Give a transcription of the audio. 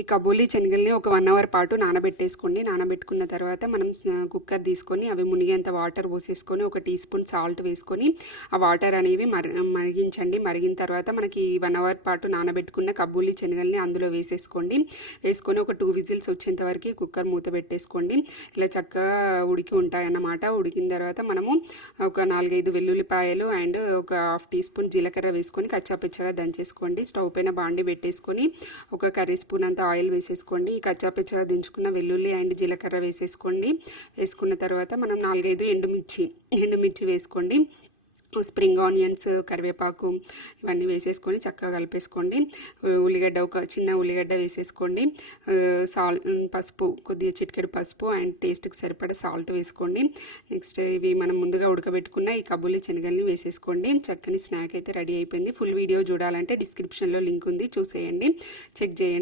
ఈ కబూలీ శనగల్ని ఒక 1 అవర్ పాటు నానబెట్టేసుకోండి. నానబెట్టుకున్న తర్వాత మనం కుక్కర్ తీసుకొని అవి మునిగేంత వాటర్ పోసేసుకొని 1 టీ స్పూన్ సాల్ట్ వేసుకొని ఆ వాటర్ అనేవి మరిగించండి. మరిగిన తర్వాత మనకి 1 అవర్ పాటు నానబెట్టుకున్న కబూలీ శనగల్ని అందులో వేసేసుకోండి. వేసుకొని ఒక 2 విజిల్స్ వచ్చేంత వరకు కుక్కర్ మూత పెట్టేసుకోండి. ఇలా చక్కగా ఉడికి ఉంటాయన్నమాట. ఉడికిన తర్వాత మనము ఒక 4-5 వెల్లుల్లిపాయలు అండ్ ఒక హాఫ్ టీ స్పూన్ జీలకర్ర వేసుకొని కచ్చాపిచ్చగా దంచేసుకోండి. స్టవ్ పైన బాండి పెట్టేసుకొని ఒక కర్రీ స్పూన్ అంత ఆయిల్ వేసేసుకోండి. ఈ కచ్చాపిచ్చగా దించుకున్న వెల్లుల్లి అండ్ జీలకర్ర వేసేసుకోండి. వేసుకున్న తర్వాత మనం 4-5 ఎండుమిర్చి వేసుకోండి. స్ప్రింగ్ ఆనియన్స్, కరివేపాకు ఇవన్నీ వేసేసుకొని చక్కగా కలిపేసుకోండి. ఉల్లిగడ్డ, ఒక చిన్న ఉల్లిగడ్డ వేసేసుకోండి. పసుపు, కొద్దిగా చిటికెడు పసుపు అండ్ టేస్ట్కి సరిపడా సాల్ట్ వేసుకోండి. నెక్స్ట్ ఇవి మనం ముందుగా ఉడకబెట్టుకున్న ఈ కబూలీ శనగల్ని వేసేసుకోండి. చక్కని స్నాక్ అయితే రెడీ అయిపోయింది. ఫుల్ వీడియో చూడాలంటే డిస్క్రిప్షన్లో లింక్ ఉంది, చూసేయండి, చెక్ చేయండి.